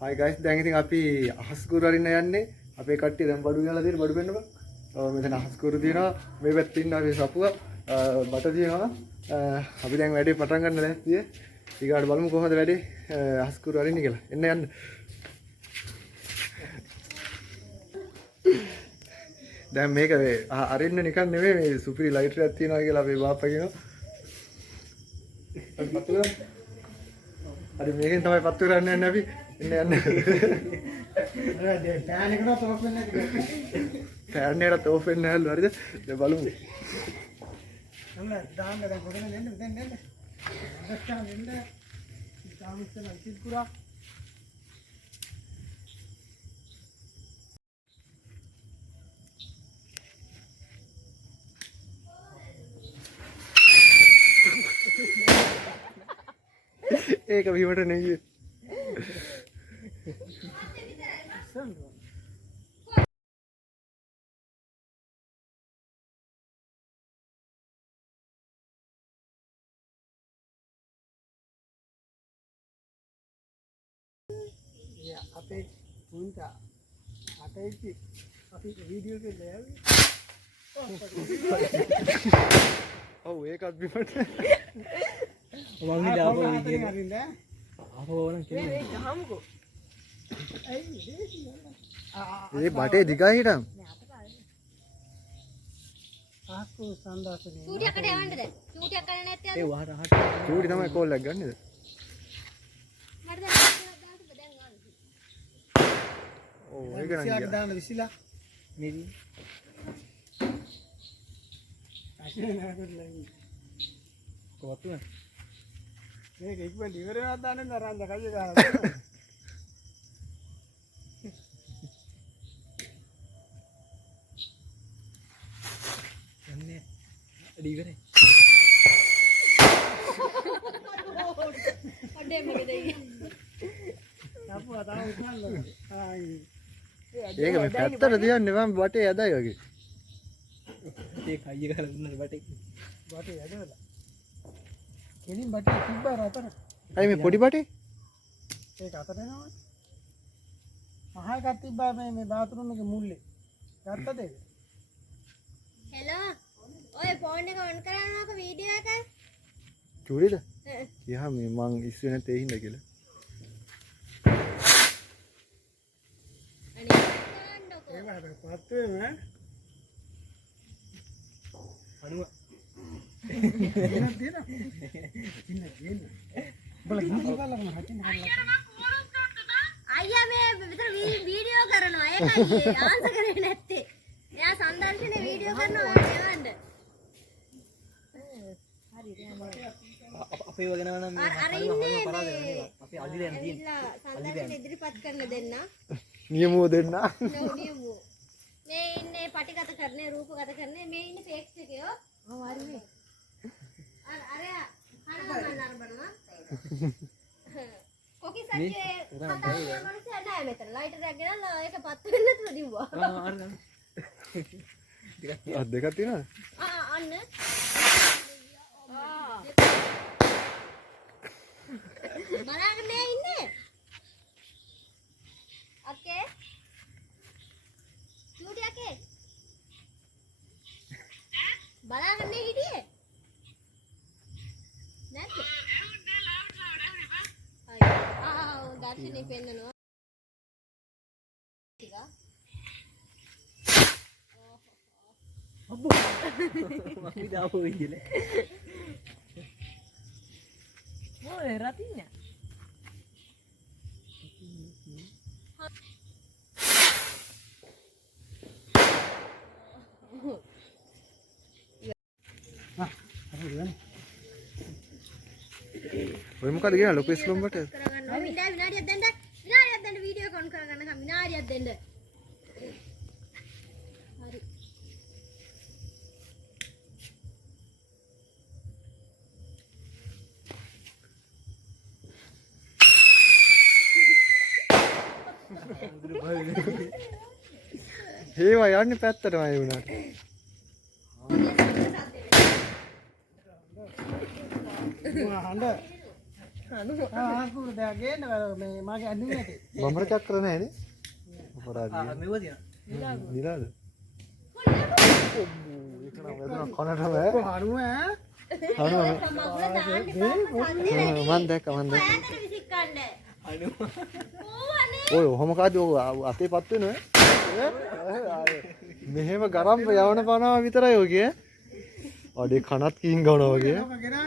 Hi guys, දැන් ඉතින් අපි අහස්කුරු අරින්න යන්නේ. අපේ කට්ටිය දැන් බඩු ගෙනලා තියෙන බඩු පෙන්නපන්. මෙතන අහස්කුරු තියෙනවා. මේ පැත්තේ ඉන්න අපි සපුව බට තියෙනවා. අපි දැන් වැඩේ පටන් ගන්න ලෑස්තියි. ඊගාට බලමු කොහොමද වැඩේ අහස්කුරු අරින්නේ කියලා. එන්න යන්න. දැන් මේක අරින්න නිකන් නෙමෙයි මේ සුපිරි ලයිටර් එකක් තියෙනවා කියලා අපේ බාප්පා කියනවා. අපි පත්තු කරමු. හරි මේකෙන් තමයි පත්තු කරන්න යන්නේ අපි. එන්න යන්න. ෆෑන් එකකට ඕෆ් වෙන්නේ නැති. ෆෑන් එකකට ඕෆ් වෙන්නේ නැහැලු හරිද? දැන් බලමු. අන්න දාන්න දැන් කොහෙන්ද එන්නේ මෙතෙන් එන්නේ. අදස්කාන් එන්නේ. තාමිස්සන ඉතින් පුරා. ඒක විවට නෙගියේ. Ya, apa punta? Apa itu? Apa video ke live? Oh, ඒකත් විවට. මම දාපු වීඩියෝ එක අරින්න ආපහු ඕන කියන්නේ මේ ගහමුකෝ ඒ බටේ දිගයි හිටම් ආස්කෝ සන්දාසනේ චූටි එකට යවන්නද චූටි එක කරන්න නැත්තේ ඒ වහට චූටි තමයි කෝල් එකක් ගන්නද මට දැන් දාන්න දැන් ගන්න ඔව් ඒක නම් විසියක් දාන්න විසිලා මෙරි අශේ නෑකටලා කොහොමද මේක ඉක්මනට ඉවර වෙනවද දාන්නේ නරංජ කයිය ගහලා යන්නේ අඩි ඉවරයි අඩේ මගේ දෙයි අපුවා තාම උස්සන්න ඒක මේ පැත්තට තියන්නේ මම බටේ ඇදයි වගේ ඒ කයිය ගහලා දුන්නා බටේ බටේ ඇදලා කෙලින් බටේ තිබ්බා රතර අයි මේ පොඩි බටේ ඒක අතට එනවා මහා එකක් තිබ්බා මේ බාත්රූම් එකේ මුල්ලේ ගත්තද ඒක හෙලෝ ඔය ෆෝන් එක ඔන් කරන්නකො වීඩියෝ එක චූටිද යහ මේ මං ඉස්සෙ නැතේ හින්දා කියලා අනේ ගන්නකො ඒක හැබැයි පත් වෙන්නේ අනුව අයියා මේ විතර වීඩියෝ කරනවා ඒකයි ආන්සර් කරේ නැත්තේ එයා සංදර්ශනේ වීඩියෝ කරනවා එවන්න හරි අපේ වගේ නම නම් අර ඉන්නේ අපේ අදිරයන් තියෙන සංදර්ශනේ ඉදිරිපත් කරන දෙන්න නියමෝ දෙන්න නියමෝ මේ ඉන්නේ පටිගත කරන්නේ රූපගත කරන්නේ මේ ඉන්නේ ෆේක්ස් එකයෝ ඔව් හරි මේ අර හනගමන අරබනවා කොකි සැකේ කතා කරනවා නෑ මෙතන ලයිටර් එකක් ගෙනල්ලා ඒක පත් වෙන්න නැතුව දිව්වා අත් දෙකක් තියෙනවද අන්න බලාගෙන ඉන්නේ ඔකේ චූටි අකේ බලාගෙන හිටියේ නැත්ද දර්ශනේ පෙන්නනවා ටික අබ්බෝ මම දාපු වීඩියෝ ඔය රතින්න ඔය මොකද කියන ලොකු ස්ලෝම් බට කරගන්න විනාඩියක් දෙන්න වීඩියෝ කොන් කරගන්න විනාඩියක් දෙන්න හරි හේවා යන්නේ පැත්තටමයි වුණාට හඬ ආස්කුර දෙයක් ගේන්න මේ මගේ අඳුම නැති. බඹර චක්‍ර නැහැනේ. අපරාධිය. මෙව තියෙනවා. නිලාද? ඒක නම් වැදුනා කනටම ඈ. හරුව ඈ. හනුව මගුල දාන්න එපා. මන් දැක්ක මන් දැක්ක. ඈතට විසිකන්න. අනු. ඕවනේ. ඔය ඔහොම කාදී ඔය අතේ පත් වෙනව මෙහෙම ගරම් යවන පනවා විතරයි ඔය කිය. අඩේ කනත් කින් ගවනවා වගේ. ගෙනා